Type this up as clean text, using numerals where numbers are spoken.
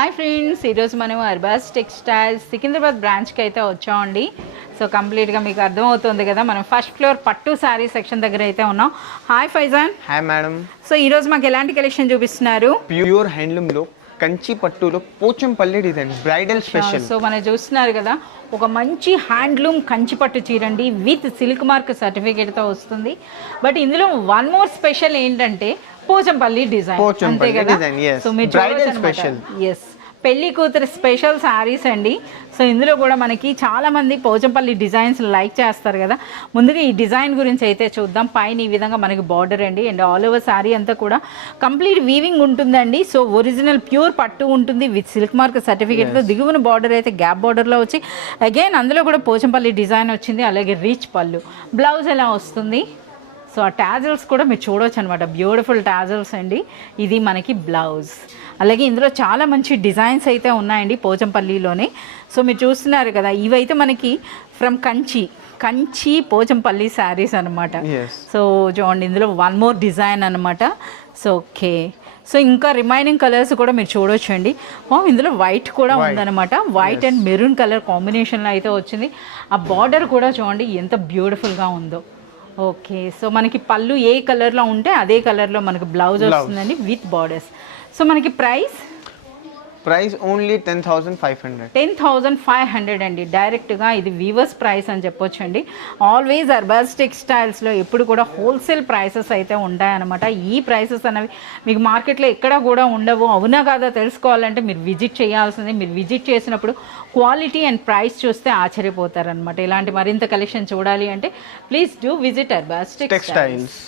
Hi friends, ఈరోజు మనం Arbaz textiles Secunderabad బ్రాంచ్కి అయితే వచ్చామండి. సో కంప్లీట్గా మీకు అర్థమవుతుంది కదా, మనం ఫస్ట్ ఫ్లోర్ పట్టు శారీ సెక్షన్ దగ్గర అయితే ఉన్నాం. Hi Faizan. Hi madam. So ఈరోజు మాకు ఎలాంటి కలెక్షన్ చూపిస్తున్నారు? ప్యూర్ హ్యాండ్లూమ్లో కంచి పట్టులో Pochampalli design bridal special. So మనం చూస్తున్నారు కదా, ఒక మంచి హ్యాండ్లూమ్ కంచి పట్టు చీరండి విత్ సిల్క్ మార్క్ సర్టిఫికేట్తో వస్తుంది. బట్ ఇందులో వన్ మోర్ స్పెషల్ ఏంటంటే పోచంపల్లి డిజైన్, అంతే కదా. సో మీరు చూడొచ్చు, ఎస్, పెళ్లి కూతురు స్పెషల్ శారీస్ అండి. సో ఇందులో కూడా మనకి చాలామంది పోచంపల్లి డిజైన్స్ లైక్ చేస్తారు కదా. ముందుగా ఈ డిజైన్ గురించి అయితే చూద్దాం. పైన ఈ విధంగా మనకి బార్డర్ అండి, అండ్ ఆల్ ఓవర్ శారీ అంతా కూడా కంప్లీట్ వీవింగ్ ఉంటుందండి. సో ఒరిజినల్ ప్యూర్ పట్టు ఉంటుంది విత్ సిల్క్ మార్క్ సర్టిఫికేట్తో. దిగువన బార్డర్ అయితే గ్యాప్ బార్డర్లో వచ్చి అగైన్ అందులో కూడా పోచంపల్లి డిజైన్ వచ్చింది. అలాగే రిచ్ పళ్ళు. బ్లౌజ్ ఎలా వస్తుంది? సో ఆ టాజల్స్ కూడా మీరు చూడవచ్చు అనమాట, బ్యూటిఫుల్ టాజల్స్ అండి. ఇది మనకి బ్లౌజ్. అలాగే ఇందులో చాలా మంచి డిజైన్స్ అయితే ఉన్నాయండి పోచంపల్లిలోనే. సో మీరు చూస్తున్నారు కదా, ఇవైతే మనకి ఫ్రమ్ కంచి పోచంపల్లి శారీస్ అనమాట. సో చూడండి, ఇందులో వన్ మోర్ డిజైన్ అనమాట. సో ఓకే, సో ఇంకా రిమైనింగ్ కలర్స్ కూడా మీరు చూడొచ్చు అండి. ఇందులో వైట్ కూడా ఉందన్నమాట. వైట్ అండ్ మెరూన్ కలర్ కాంబినేషన్లో అయితే వచ్చింది. ఆ బార్డర్ కూడా చూడండి ఎంత బ్యూటిఫుల్గా ఉందో. ఓకే, సో మనకి పళ్ళు ఏ కలర్లో ఉంటే అదే కలర్లో మనకి బ్లౌజ్ వస్తుందండి విత్ బార్డర్స్. సో మనకి ప్రైస్ ఓన్లీ 10,500. 10,500 అండి. డైరెక్ట్గా ఇది వీవర్స్ ప్రైస్ అని చెప్పొచ్చు అండి. ఆల్వేస్ అర్బాస్ టెక్స్టైల్స్లో ఎప్పుడు కూడా హోల్సేల్ ప్రైసెస్ అయితే ఉంటాయన్నమాట. ఈ ప్రైసెస్ అనేవి మీకు మార్కెట్లో ఎక్కడ కూడా ఉండవు. అవునా కాదా తెలుసుకోవాలంటే మీరు విజిట్ చేయాల్సిందే. మీరు విజిట్ చేసినప్పుడు క్వాలిటీ అండ్ ప్రైస్ చూస్తే ఆశ్చర్యపోతారనమాట. ఇలాంటి మరింత కలెక్షన్ చూడాలి అంటే please do visit Arbaz textiles.